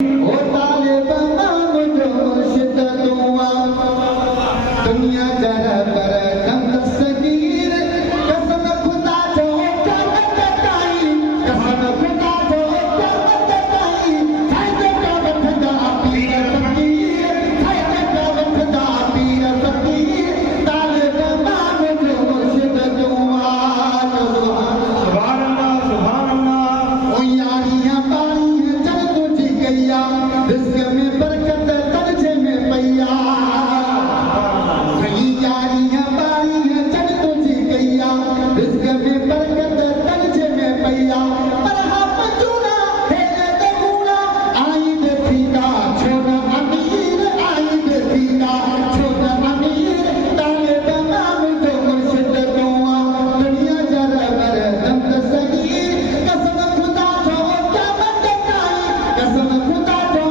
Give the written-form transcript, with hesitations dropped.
ओ तालिब माम जो मुर्शिद दुआ दुनिया जरा पर दम दस्तगीर कसम खुदा जो क़यामत ताईं कसम खुदा जो क़यामत ताईं फायदे का वठदा पीर फकीर फायदे का वठदा पीर फकीर तालिब माम जो मुर्शिद दुआ सुभान अल्लाह ओ यारियां बारियां चल तुझी गैया रिज़्क़ में बरकत तलजे में पैया कहीं यारियां बारियां चल तुझी गैया रिज़्क़ में बरकत तलजे में पैया पर हम चूना है दगुना आई दे पीता छोड़ अमीर आई दे पीता छोड़ अमीर तालिब माम जो मुर्शिद दुआ दुनिया जरा बर दम दस्तगीर कसम खुदा जो क़यामत ताईं कसम खुदा जो